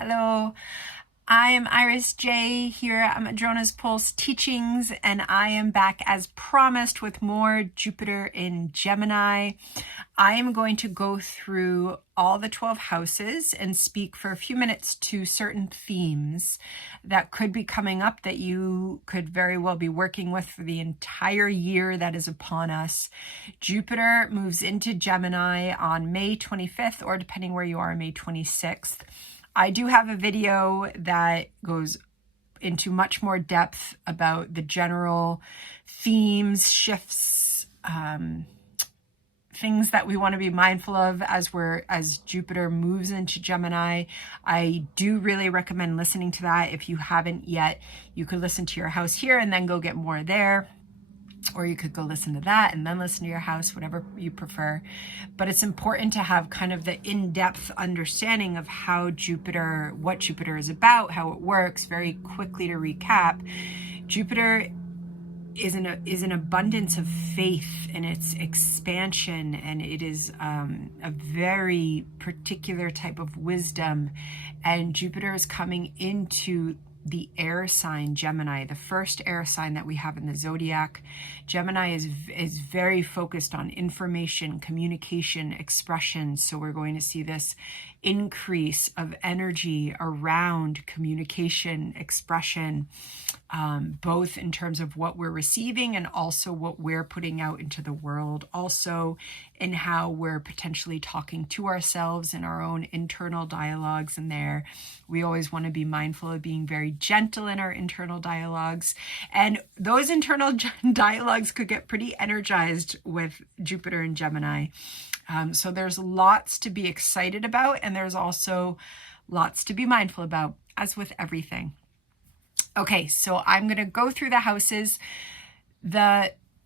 Hello, I am Iris J here at Madrona's Pulse Teachings, and I am back as promised with more Jupiter in Gemini. I am going to go through all the 12 houses and speak for a few minutes to certain themes that could be coming up that you could very well be working with for the entire year that is upon us. Jupiter moves into Gemini on May 25th, or depending where you are, May 26th. I do have a video that goes into much more depth about the general themes, shifts, things that we want to be mindful of as Jupiter moves into Gemini. I do really recommend listening to that. If you haven't yet, you could listen to your house here and then go get more there. Or you could go listen to that and then listen to your house, whatever you prefer. But it's important to have kind of the in-depth understanding of how Jupiter, what Jupiter is about, how it works. Very quickly to recap, Jupiter is an abundance of faith in its expansion, and it is a very particular type of wisdom. And Jupiter is coming into the air sign Gemini, the first air sign that we have in the zodiac. Gemini is very focused on information, communication, expression. So we're going to see this increase of energy around communication, expression, both in terms of what we're receiving and also what we're putting out into the world, also in how we're potentially talking to ourselves in our own internal dialogues. And there, we always want to be mindful of being very gentle in our internal dialogues. And those internal dialogues could get pretty energized with Jupiter and Gemini. So there's lots to be excited about, and there's also lots to be mindful about, as with everything. Okay, so I'm going to go through the houses.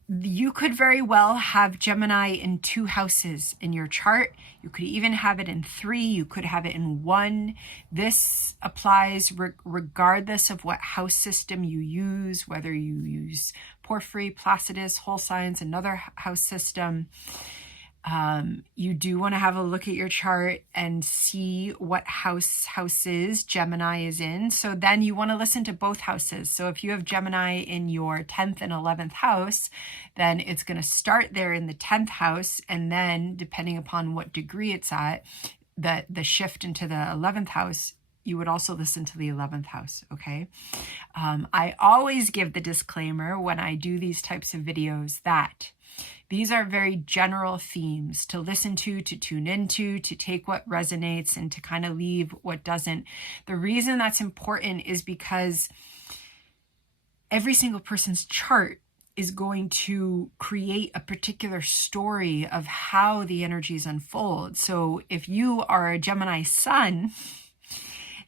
You could very well have Gemini in 2 houses in your chart. You could even have it in 3. You could have it in 1. This applies regardless of what house system you use, whether you use Porphyry, Placidus, whole signs, another house system. You do want to have a look at your chart and see what houses Gemini is in. So then you want to listen to both houses. So if you have Gemini in your 10th and 11th house, then it's going to start there in the 10th house. And then depending upon what degree it's at, the shift into the 11th house, you would also listen to the 11th house, okay? I always give the disclaimer when I do these types of videos that these are very general themes to listen to tune into, to take what resonates and to kind of leave what doesn't. The reason that's important is because every single person's chart is going to create a particular story of how the energies unfold. So if you are a Gemini sun,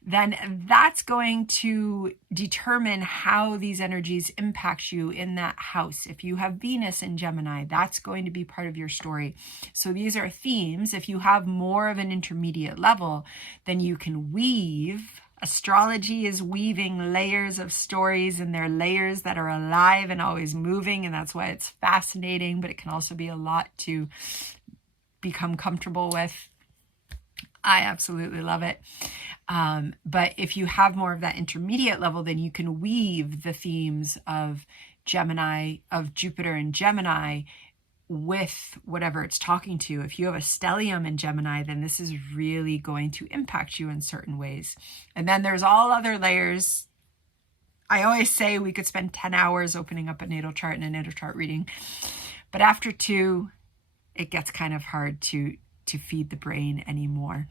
then that's going to determine how these energies impact you in that house. If you have Venus in Gemini, that's going to be part of your story. So these are themes. If you have more of an intermediate level, then you can weave. Astrology is weaving layers of stories, and they're layers that are alive and always moving, and that's why it's fascinating, but it can also be a lot to become comfortable with. I absolutely love it. But if you have more of that intermediate level, then you can weave the themes of Gemini, of Jupiter and Gemini with whatever it's talking to. If you have a stellium in Gemini, then this is really going to impact you in certain ways. And then there's all other layers. I always say we could spend 10 hours opening up a natal chart and a natal chart reading. But after 2, it gets kind of hard to feed the brain anymore.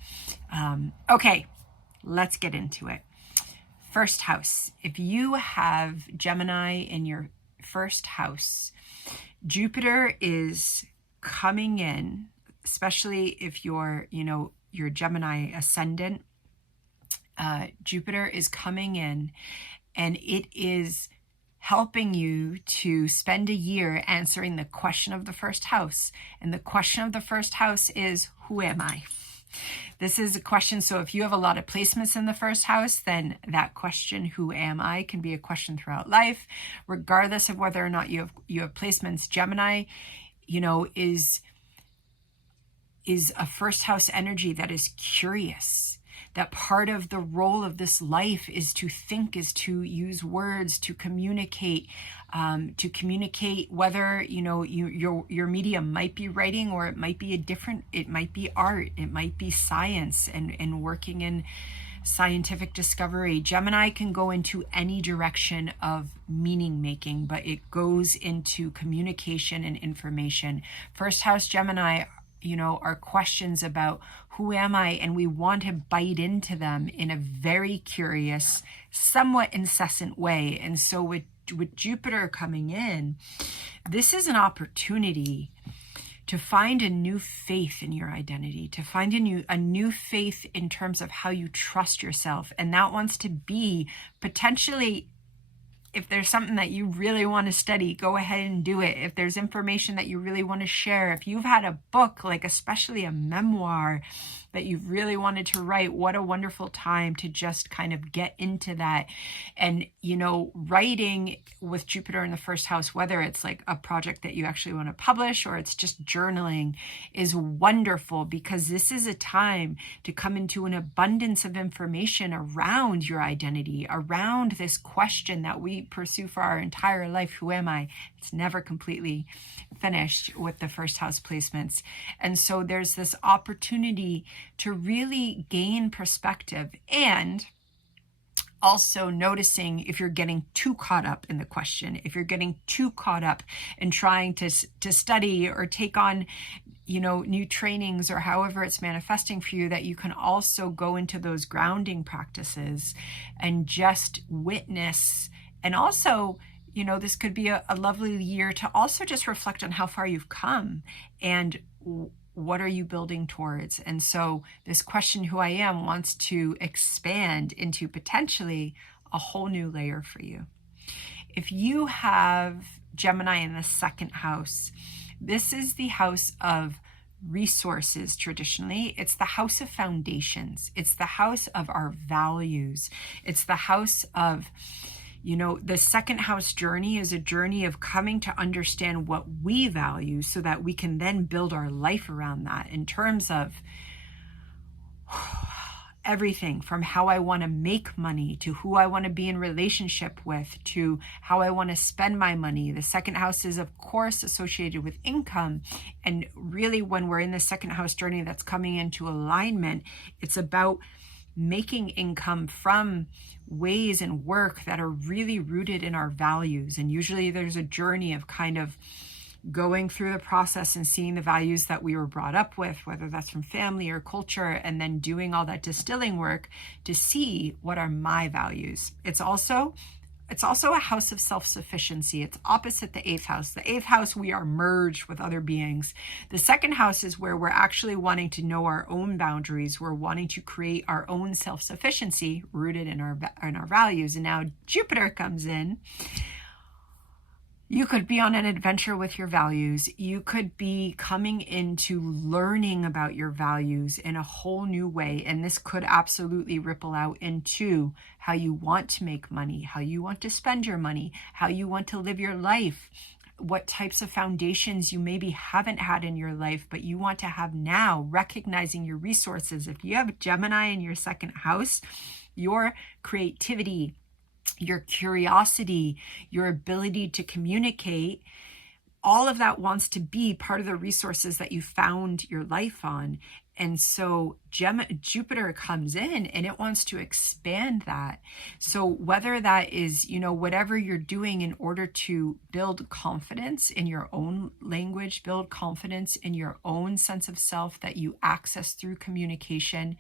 Okay, let's get into it. First house. If you have Gemini in your first house, Jupiter is coming in, especially if you're Gemini ascendant. Jupiter is coming in, and it is helping you to spend a year answering the question of the first house. And the question of the first house is, who am I? This is a question. So if you have a lot of placements in the first house, then that question, who am I, can be a question throughout life, regardless of whether or not you have placements. Gemini, is a first house energy that is curious, that part of the role of this life is to think, is to use words, to communicate whether, your medium might be writing, or it might be it might be art, it might be science and working in scientific discovery. Gemini can go into any direction of meaning making, but it goes into communication and information. First house Gemini, are questions about who am I? And we want to bite into them in a very curious, somewhat incessant way. And so with Jupiter coming in, this is an opportunity to find a new faith in your identity, to find a new faith in terms of how you trust yourself. And that wants to be potentially, if there's something that you really want to study, go ahead and do it. If there's information that you really want to share, if you've had a book, like especially a memoir that you've really wanted to write, what a wonderful time to just kind of get into that. And, writing with Jupiter in the first house, whether it's like a project that you actually want to publish or it's just journaling, is wonderful, because this is a time to come into an abundance of information around your identity, around this question that we pursue for our entire life. Who am I? It's never completely finished with the first house placements. And so there's this opportunity to really gain perspective, and also noticing if you're getting too caught up in the question, if you're getting too caught up in trying to study or take on new trainings, or however it's manifesting for you, that you can also go into those grounding practices and just witness. And also, this could be a lovely year to also just reflect on how far you've come and what are you building towards. And so this question, who I am, wants to expand into potentially a whole new layer for you. If you have Gemini in the second house, this is the house of resources. Traditionally, it's the house of foundations. It's the house of our values. It's the house of, the second house journey is a journey of coming to understand what we value, so that we can then build our life around that, in terms of everything from how I want to make money, to who I want to be in relationship with, to how I want to spend my money. The second house is, of course, associated with income. And really, when we're in the second house journey that's coming into alignment, it's about making income from ways and work that are really rooted in our values. And usually there's a journey of kind of going through the process and seeing the values that we were brought up with, whether that's from family or culture, and then doing all that distilling work to see what are my values. It's also a house of self-sufficiency. It's opposite the eighth house. The eighth house, we are merged with other beings. The second house is where we're actually wanting to know our own boundaries. We're wanting to create our own self-sufficiency rooted in our values. And now Jupiter comes in. You could be on an adventure with your values. You could be coming into learning about your values in a whole new way. And this could absolutely ripple out into how you want to make money, how you want to spend your money, how you want to live your life, what types of foundations you maybe haven't had in your life, but you want to have now, recognizing your resources. If you have Gemini in your second house, your creativity, your curiosity, your ability to communicate, all of that wants to be part of the resources that you found your life on. And so Jupiter comes in and it wants to expand that. So whether that is, whatever you're doing in order to build confidence in your own language, build confidence in your own sense of self that you access through communication,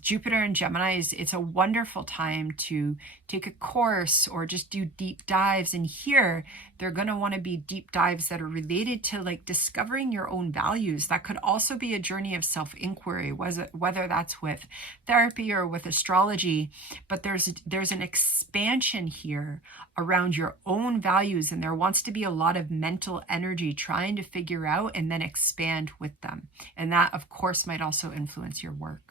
Jupiter and Gemini it's a wonderful time to take a course or just do deep dives. And here they're going to want to be deep dives that are related to like discovering your own values. That could also be a journey of self-inquiry, whether that's with therapy or with astrology. But there's an expansion here around your own values, and there wants to be a lot of mental energy trying to figure out and then expand with them. And that, of course, might also influence your work.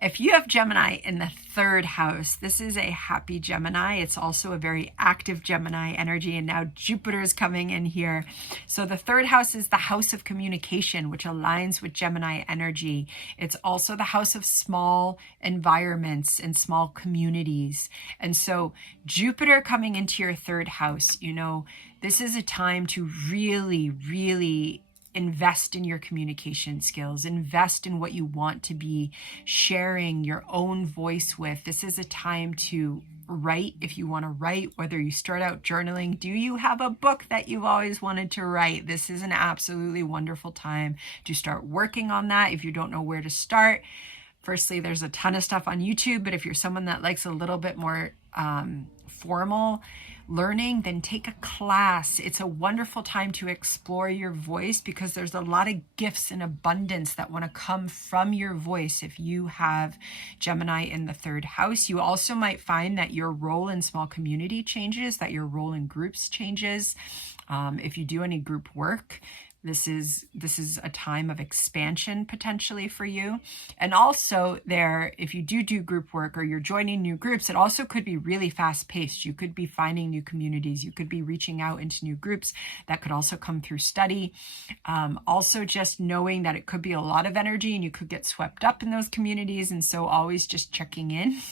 If you have Gemini in the third house, this is a happy Gemini. It's also a very active Gemini energy. And now Jupiter is coming in here. So the third house is the house of communication, which aligns with Gemini energy. It's also the house of small environments and small communities. And so Jupiter coming into your third house, you know, this is a time to really, really invest in your communication skills, invest in what you want to be sharing your own voice with. This is a time to write if you want to write, whether you start out journaling. Do you have a book that you've always wanted to write? This is an absolutely wonderful time to start working on that. If you don't know where to start, firstly, there's a ton of stuff on YouTube, but if you're someone that likes a little bit more formal learning, then take a class. It's a wonderful time to explore your voice because there's a lot of gifts and abundance that want to come from your voice if you have Gemini in the third house. You also might find that your role in small community changes, that your role in groups changes. If you do any group work, this is a time of expansion potentially for you. And also if you do group work or you're joining new groups, it also could be really fast paced. You could be finding new communities. You could be reaching out into new groups. That could also come through study. Also just knowing that it could be a lot of energy and you could get swept up in those communities. And so always just checking in.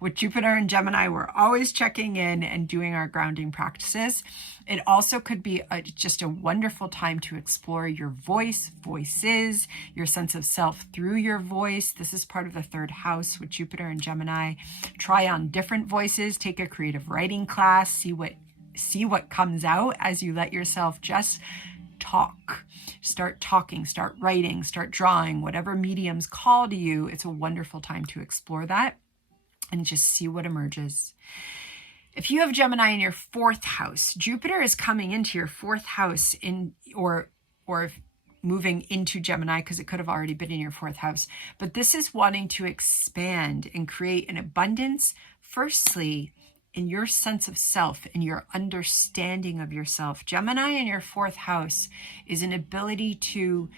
With Jupiter and Gemini, we're always checking in and doing our grounding practices. It also could be just a wonderful time to explore your voices, your sense of self through your voice. This is part of the third house with Jupiter and Gemini. Try on different voices, take a creative writing class, see what comes out as you let yourself just talk. Start talking, start writing, start drawing, whatever mediums call to you. It's a wonderful time to explore that and just see what emerges. If you have Gemini in your fourth house, Jupiter is coming into your fourth house or moving into Gemini because it could have already been in your fourth house. But this is wanting to expand and create an abundance, firstly, in your sense of self and your understanding of yourself. Gemini in your fourth house is an ability to,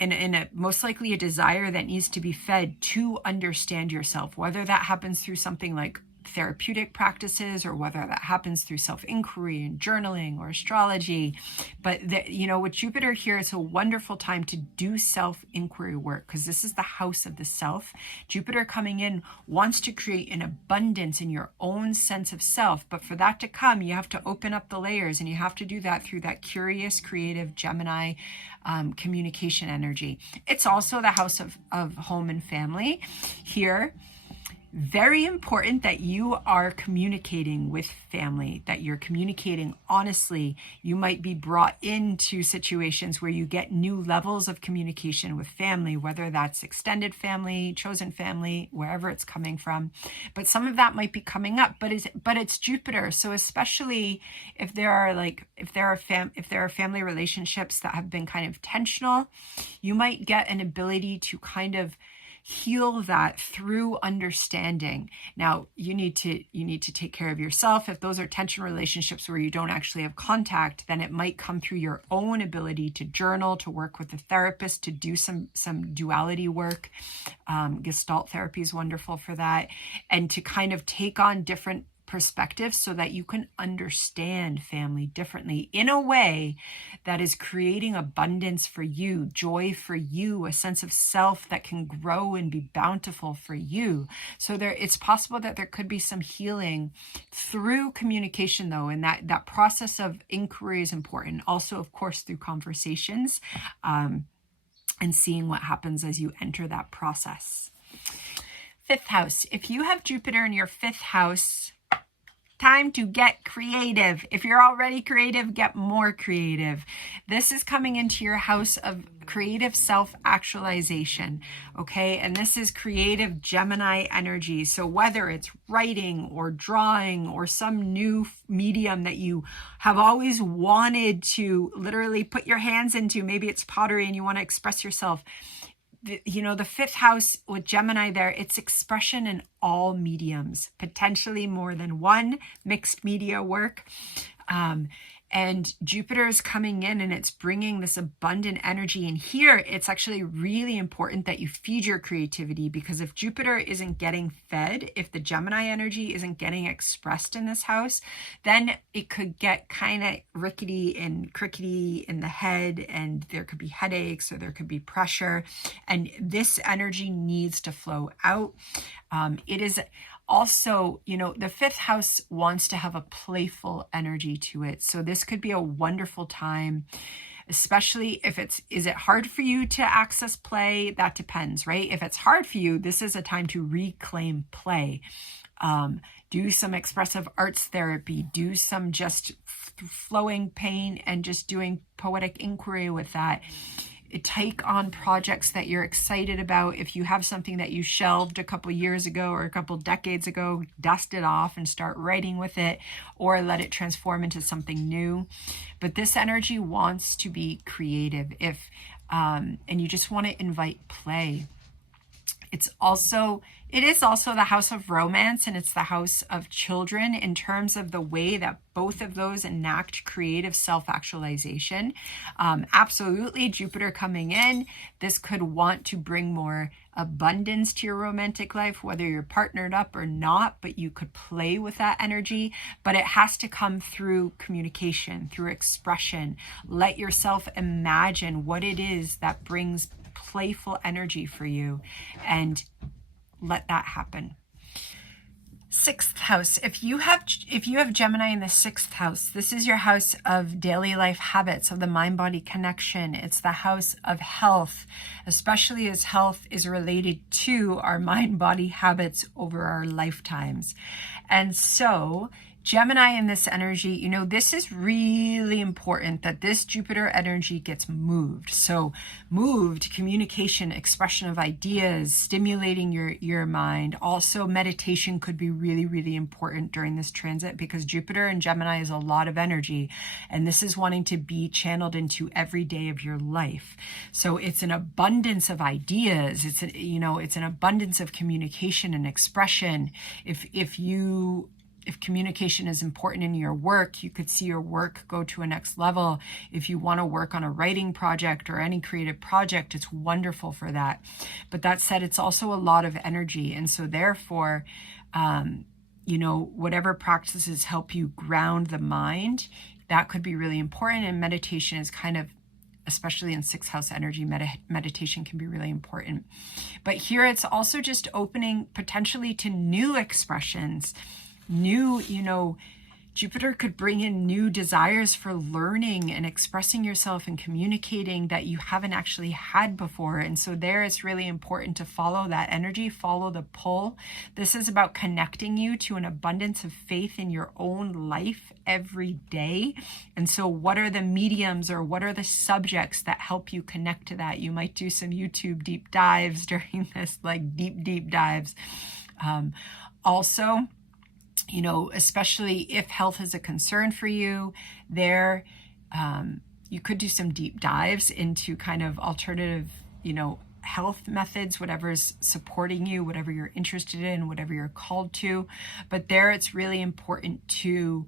and most likely a desire that needs to be fed to understand yourself, whether that happens through something like therapeutic practices or whether that happens through self-inquiry and journaling or astrology. But with Jupiter here, it's a wonderful time to do self-inquiry work because this is the house of the self. Jupiter coming in wants to create an abundance in your own sense of self. But for that to come, you have to open up the layers, and you have to do that through that curious, creative Gemini communication energy. It's also the house of home and family here. Very important that you are communicating with family, that you're communicating honestly. You might be brought into situations where you get new levels of communication with family, whether that's extended family, chosen family, wherever it's coming from. But some of that might be coming up, but it's Jupiter. So especially if there are family relationships that have been kind of tensional, you might get an ability to kind of heal that through understanding. Now, you need to take care of yourself. If those are tension relationships where you don't actually have contact, then it might come through your own ability to journal, to work with a therapist, to do some duality work. Gestalt therapy is wonderful for that, and to kind of take on different perspectives so that you can understand family differently in a way that is creating abundance for you, joy for you, a sense of self that can grow and be bountiful for you. So it's possible that there could be some healing through communication, though, and that process of inquiry is important. Also, of course, through conversations and seeing what happens as you enter that process. Fifth house. If you have Jupiter in your fifth house, time to get creative. If you're already creative, get more creative. This is coming into your house of creative self-actualization, okay? And this is creative Gemini energy. So whether it's writing or drawing or some new medium that you have always wanted to literally put your hands into, maybe it's pottery and you want to express yourself. The fifth house with Gemini there, it's expression in all mediums, potentially more than one, mixed media work. And Jupiter is coming in and it's bringing this abundant energy. And here it's actually really important that you feed your creativity, because if Jupiter isn't getting fed, if the Gemini energy isn't getting expressed in this house, then it could get kind of rickety and crickety in the head, and there could be headaches or there could be pressure. And this energy needs to flow out. It is also, the fifth house wants to have a playful energy to it. So this could be a wonderful time, especially if is it hard for you to access play? That depends, right? If it's hard for you, this is a time to reclaim play. Do some expressive arts therapy, do some just flowing pain and just doing poetic inquiry with that. Take on projects that you're excited about. If you have something that you shelved a couple years ago or a couple decades ago, dust it off and start writing with it, or let it transform into something new. But this energy wants to be creative, and you just want to invite play. It is also the house of romance, and it's the house of children in terms of the way that both of those enact creative self-actualization. Absolutely, Jupiter coming in, this could want to bring more abundance to your romantic life, whether you're partnered up or not, but you could play with that energy. But it has to come through communication, through expression. Let yourself imagine what it is that brings playful energy for you, and let that happen. Sixth house. If you have Gemini in the sixth house, this is your house of daily life habits, of the mind-body connection. It's the house of health, especially as health is related to our mind-body habits over our lifetimes. And so Gemini in this energy, this is really important that this Jupiter energy gets moved. So moved, communication, expression of ideas, stimulating your mind. Also, meditation could be really, really important during this transit, because Jupiter in Gemini is a lot of energy, and this is wanting to be channeled into every day of your life. So it's an abundance of ideas. It's an abundance of communication and expression. If communication is important in your work, you could see your work go to a next level. If you want to work on a writing project or any creative project, it's wonderful for that. But that said, it's also a lot of energy. And so therefore, whatever practices help you ground the mind, that could be really important. And meditation is kind of, especially in sixth house energy, meditation can be really important. But here it's also just opening potentially to new expressions. Jupiter could bring in new desires for learning and expressing yourself and communicating that you haven't actually had before. And so there it's really important to follow that energy, follow the pull. This is about connecting you to an abundance of faith in your own life every day. And so what are the mediums or what are the subjects that help you connect to that? You might do some YouTube deep dives during this, like deep dives. Also, especially if health is a concern for you, you could do some deep dives into kind of alternative, health methods, whatever's supporting you, whatever you're interested in, whatever you're called to. But there it's really important to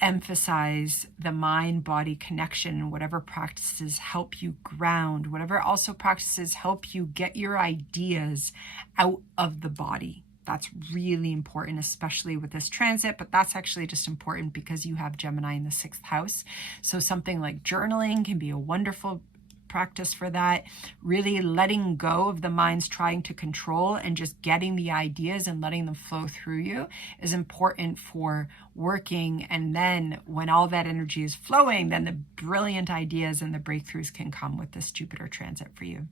emphasize the mind-body connection, and whatever practices help you ground, whatever also practices help you get your ideas out of the body. That's really important, especially with this transit, but that's actually just important because you have Gemini in the sixth house. So something like journaling can be a wonderful practice for that. Really letting go of the mind's trying to control and just getting the ideas and letting them flow through you is important for working. And then when all that energy is flowing, then the brilliant ideas and the breakthroughs can come with this Jupiter transit for you.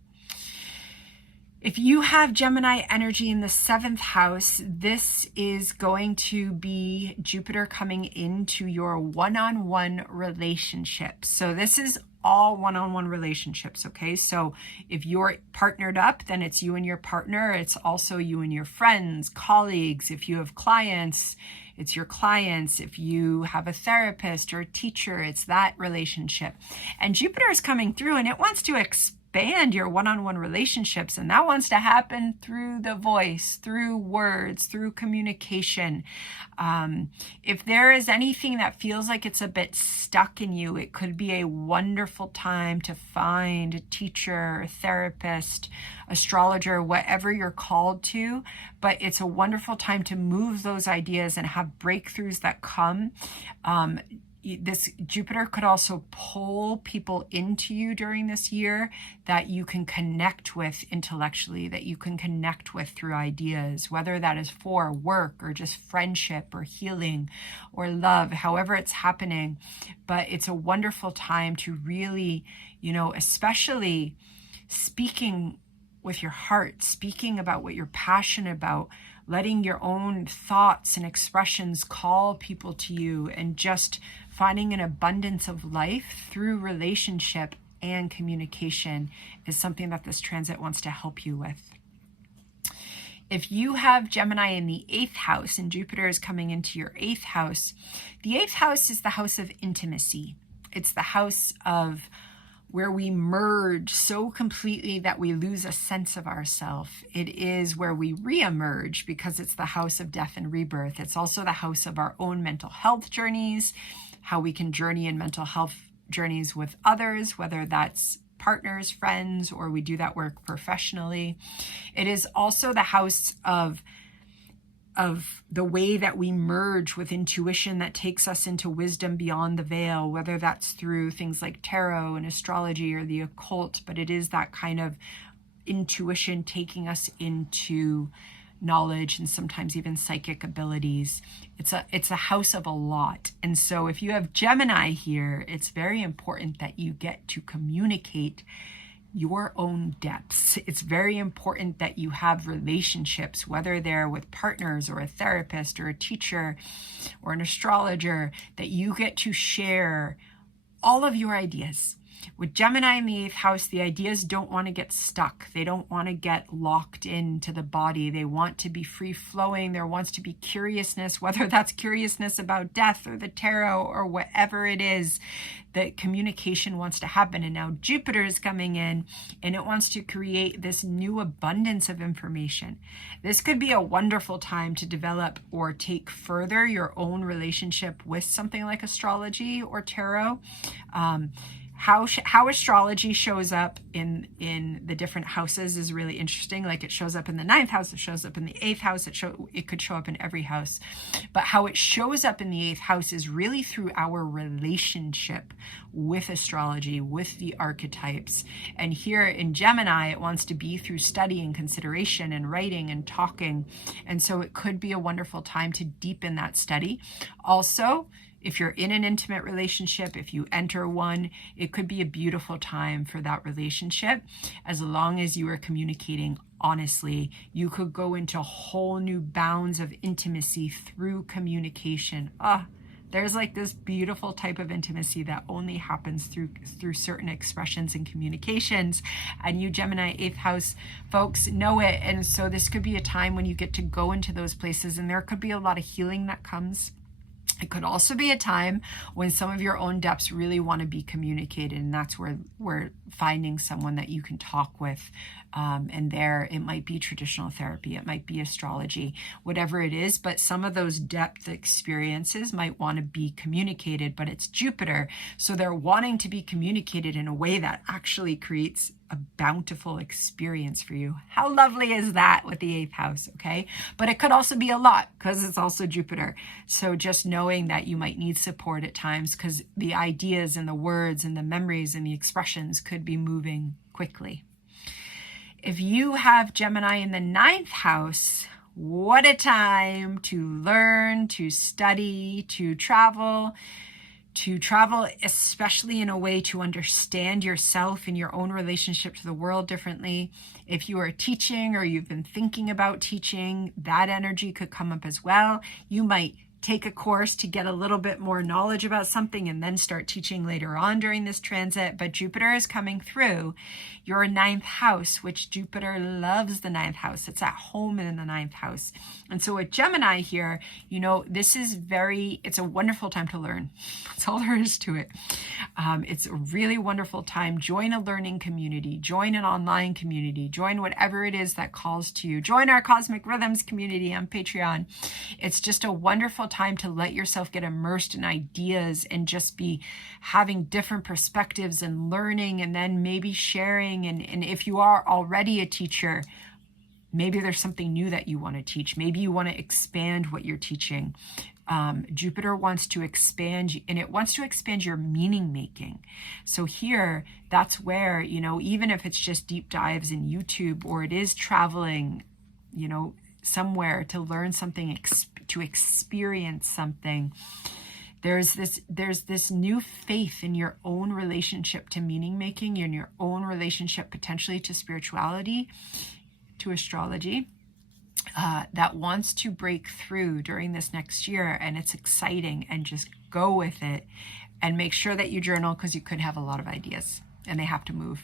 If you have Gemini energy in the seventh house, this is going to be Jupiter coming into your one-on-one relationships. So this is all one-on-one relationships, okay? So if you're partnered up, then it's you and your partner. It's also you and your friends, colleagues. If you have clients, it's your clients. If you have a therapist or a teacher, it's that relationship. And Jupiter is coming through and it wants to expand expand your one-on-one relationships, and that wants to happen through the voice, through words, through communication. If there is anything that feels like it's a bit stuck in you, it could be a wonderful time to find a teacher, a therapist, astrologer, whatever you're called to. But it's a wonderful time to move those ideas and have breakthroughs that come. This Jupiter could also pull people into you during this year that you can connect with intellectually, that you can connect with through ideas, whether that is for work or just friendship or healing or love, however it's happening. But it's a wonderful time to really, especially speaking with your heart, speaking about what you're passionate about, letting your own thoughts and expressions call people to you, and just finding an abundance of life through relationship and communication is something that this transit wants to help you with. If you have Gemini in the 8th house and Jupiter is coming into your 8th house, the 8th house is the house of intimacy. It's the house of where we merge so completely that we lose a sense of ourselves. It is where we re-emerge because it's the house of death and rebirth. It's also the house of our own mental health journeys, how we can journey in mental health journeys with others, whether that's partners, friends, or we do that work professionally. It is also the house of the way that we merge with intuition that takes us into wisdom beyond the veil, whether that's through things like tarot and astrology or the occult, but it is that kind of intuition taking us into knowledge and sometimes even psychic abilities. It's a house of a lot. And so if you have Gemini here, it's very important that you get to communicate your own depths. It's very important that you have relationships, whether they're with partners or a therapist or a teacher or an astrologer, that you get to share all of your ideas. With Gemini in the 8th house, the ideas don't want to get stuck. They don't want to get locked into the body. They want to be free flowing. There wants to be curiousness, whether that's curiousness about death or the tarot or whatever it is, that communication wants to happen. And now Jupiter is coming in and it wants to create this new abundance of information. This could be a wonderful time to develop or take further your own relationship with something like astrology or tarot. How astrology shows up in the different houses is really interesting. Like it shows up in the 9th house, it shows up in the 8th house, it could show up in every house. But how it shows up in the 8th house is really through our relationship with astrology, with the archetypes. And here in Gemini, it wants to be through study and consideration and writing and talking. And so it could be a wonderful time to deepen that study. Also, if you're in an intimate relationship, if you enter one, it could be a beautiful time for that relationship. As long as you are communicating honestly, you could go into whole new bounds of intimacy through communication. There's like this beautiful type of intimacy that only happens through certain expressions and communications. And you Gemini 8th house folks know it. And so this could be a time when you get to go into those places, and there could be a lot of healing that comes. It could also be a time when some of your own depths really want to be communicated, and that's where we're finding someone that you can talk with. And there, it might be traditional therapy, it might be astrology, whatever it is, but some of those depth experiences might want to be communicated, but it's Jupiter. So they're wanting to be communicated in a way that actually creates a bountiful experience for you. How lovely is that with the 8th house, okay? But it could also be a lot because it's also Jupiter. So just knowing that you might need support at times because the ideas and the words and the memories and the expressions could be moving quickly. If you have Gemini in the 9th house, what a time to learn, to study, to travel, especially in a way to understand yourself and your own relationship to the world differently. If you are teaching or you've been thinking about teaching, that energy could come up as well. You might take a course to get a little bit more knowledge about something and then start teaching later on during this transit. But Jupiter is coming through your 9th house, which Jupiter loves the 9th house. It's at home in the 9th house. And so with Gemini here, this is it's a wonderful time to learn. That's all there is to it. It's a really wonderful time. Join a learning community, join an online community, join whatever it is that calls to you. Join our Cosmic Rhythms community on Patreon. It's just a wonderful time to let yourself get immersed in ideas and just be having different perspectives and learning, and then maybe sharing. And if you are already a teacher, maybe there's something new that you want to teach. Maybe you want to expand what you're teaching. Jupiter wants to expand, and it wants to expand your meaning making. So here, that's where, even if it's just deep dives in YouTube, or it is traveling, somewhere to learn something, to experience something, there's this new faith in your own relationship to meaning making, in your own relationship potentially to spirituality, to astrology, that wants to break through during this next year. And it's exciting, and just go with it, and make sure that you journal, because you could have a lot of ideas and they have to move.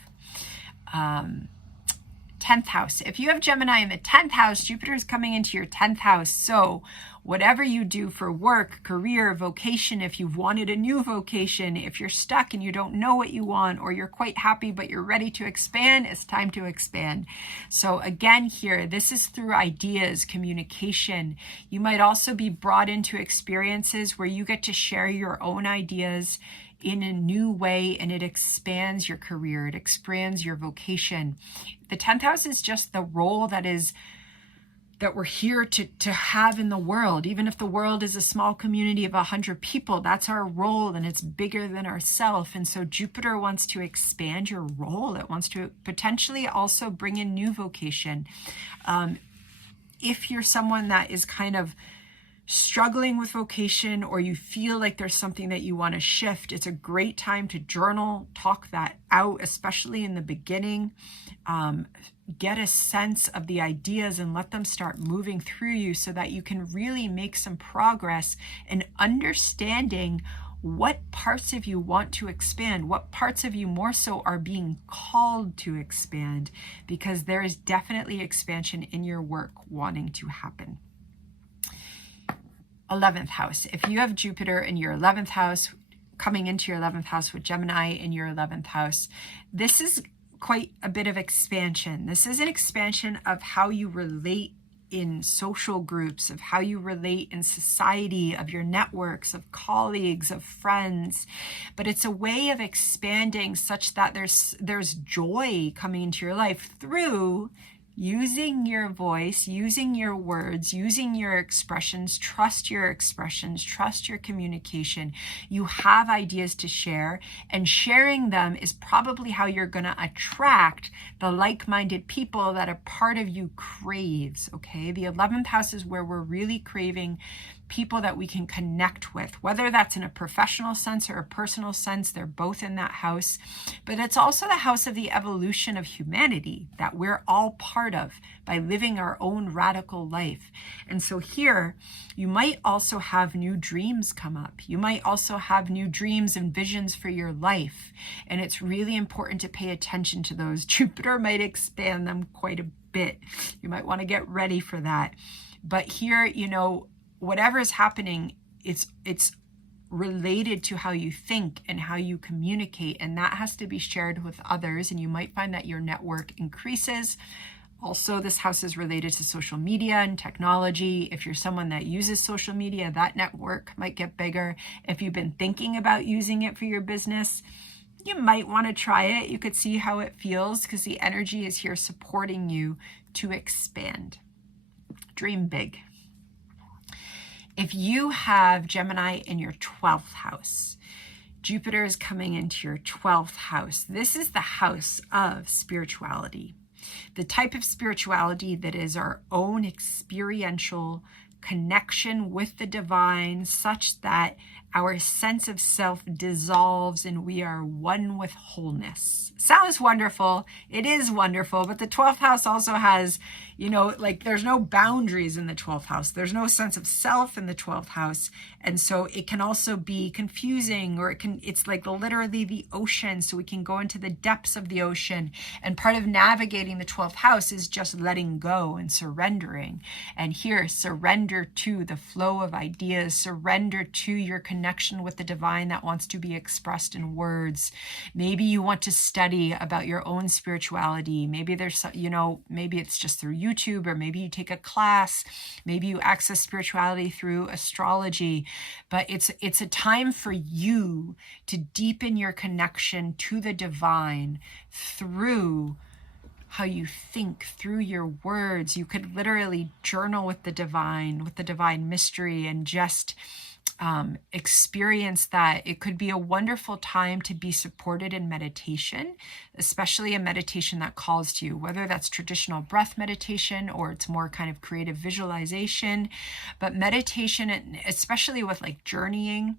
10th house. If you have Gemini in the 10th house, Jupiter is coming into your 10th house. So whatever you do for work, career, vocation, if you've wanted a new vocation, if you're stuck and you don't know what you want, or you're quite happy but you're ready to expand, it's time to expand. So again here, this is through ideas, communication. You might also be brought into experiences where you get to share your own ideas in a new way, and it expands your career, it expands your vocation. The 10th house is just the role that we're here to have in the world. Even if the world is a small community of 100 people, that's our role, and it's bigger than ourselves. And so Jupiter wants to expand your role. It wants to potentially also bring in new vocation. If you're someone that is kind of struggling with vocation, or you feel like there's something that you want to shift, it's a great time to journal, talk that out, especially in the beginning. Get a sense of the ideas and let them start moving through you, so that you can really make some progress in understanding what parts of you want to expand, what parts of you more so are being called to expand, because there is definitely expansion in your work wanting to happen. 11th house. If you have Jupiter in your 11th house, coming into your 11th house with Gemini in your 11th house, this is quite a bit of expansion. This is an expansion of how you relate in social groups, of how you relate in society, of your networks, of colleagues, of friends. But it's a way of expanding such that there's joy coming into your life through using your voice, using your words, using your expressions. Trust your expressions, trust your communication. You have ideas to share, and sharing them is probably how you're going to attract the like-minded people that a part of you craves, okay? The 11th house is where we're really craving people that we can connect with, whether that's in a professional sense or a personal sense. They're both in that house. But it's also the house of the evolution of humanity that we're all part of by living our own radical life. And so here, you might also have new dreams come up. You might also have new dreams and visions for your life. And it's really important to pay attention to those. Jupiter might expand them quite a bit. You might want to get ready for that. But here, whatever is happening, it's related to how you think and how you communicate, and that has to be shared with others, and you might find that your network increases. Also, this house is related to social media and technology. If you're someone that uses social media, that network might get bigger. If you've been thinking about using it for your business, you might want to try it. You could see how it feels, because the energy is here supporting you to expand. Dream big. If you have Gemini in your 12th house, Jupiter is coming into your 12th house. This is the house of spirituality, the type of spirituality that is our own experiential connection with the divine, such that our sense of self dissolves and we are one with wholeness. Sounds wonderful. It is wonderful, but the 12th house also has, like there's no boundaries in the 12th house. There's no sense of self in the 12th house. And so it can also be confusing, or it's like literally the ocean. So we can go into the depths of the ocean. And part of navigating the 12th house is just letting go and surrendering. And here, surrender to the flow of ideas, surrender to your connection with the divine that wants to be expressed in words. Maybe you want to study about your own spirituality. Maybe there's, maybe it's just through YouTube, or maybe you take a class. Maybe you access spirituality through astrology. But it's a time for you to deepen your connection to the divine through how you think, through your words. You could literally journal with the divine mystery, and just experience that. It could be a wonderful time to be supported in meditation, especially a meditation that calls to you, whether that's traditional breath meditation or it's more kind of creative visualization. But meditation, especially with like journeying,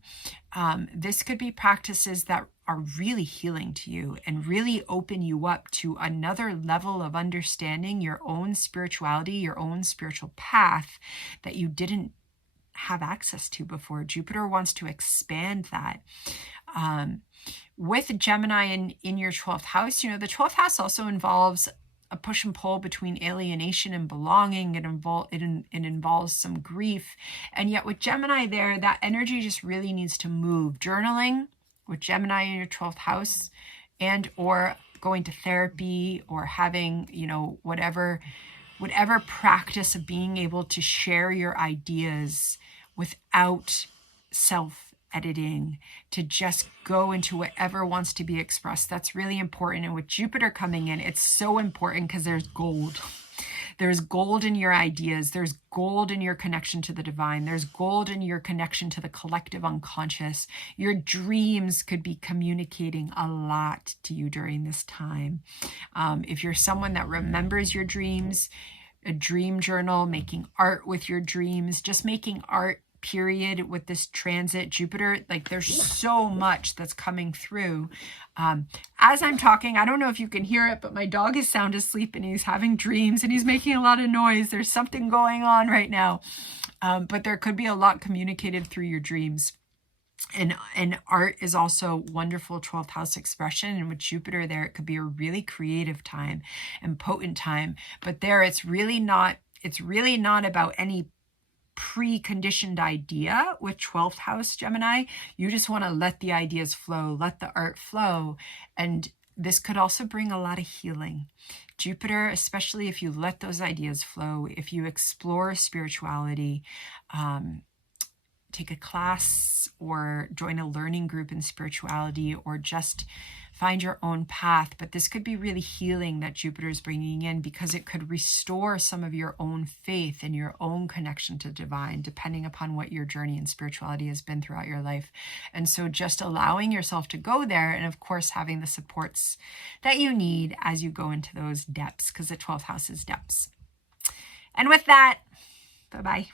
this could be practices that are really healing to you and really open you up to another level of understanding your own spirituality, your own spiritual path that you didn't have access to before. Jupiter wants to expand that. With Gemini in your 12th house, the 12th house also involves a push and pull between alienation and belonging. It involves some grief. And yet with Gemini there, that energy just really needs to move. Journaling with Gemini in your 12th house, and or going to therapy, or having, whatever practice of being able to share your ideas without self-editing, to just go into whatever wants to be expressed. That's really important. And with Jupiter coming in, it's so important because there's gold. There's gold in your ideas. There's gold in your connection to the divine. There's gold in your connection to the collective unconscious. Your dreams could be communicating a lot to you during this time. If you're someone that remembers your dreams, a dream journal, making art with your dreams, just making art, period, with this transit Jupiter, like there's so much that's coming through. As I'm talking, I don't know if you can hear it, but my dog is sound asleep and he's having dreams and he's making a lot of noise. There's something going on right now. But there could be a lot communicated through your dreams. And art is also wonderful 12th house expression. And with Jupiter there, it could be a really creative time and potent time. But there, it's really not about any preconditioned idea with 12th house Gemini. You just want to let the ideas flow, let the art flow. And this could also bring a lot of healing. Jupiter, especially if you let those ideas flow, if you explore spirituality, take a class or join a learning group in spirituality, or just find your own path. But this could be really healing that Jupiter is bringing in, because it could restore some of your own faith and your own connection to divine, depending upon what your journey in spirituality has been throughout your life. And so just allowing yourself to go there, and of course having the supports that you need as you go into those depths, because the 12th house is depths. And with that, bye-bye.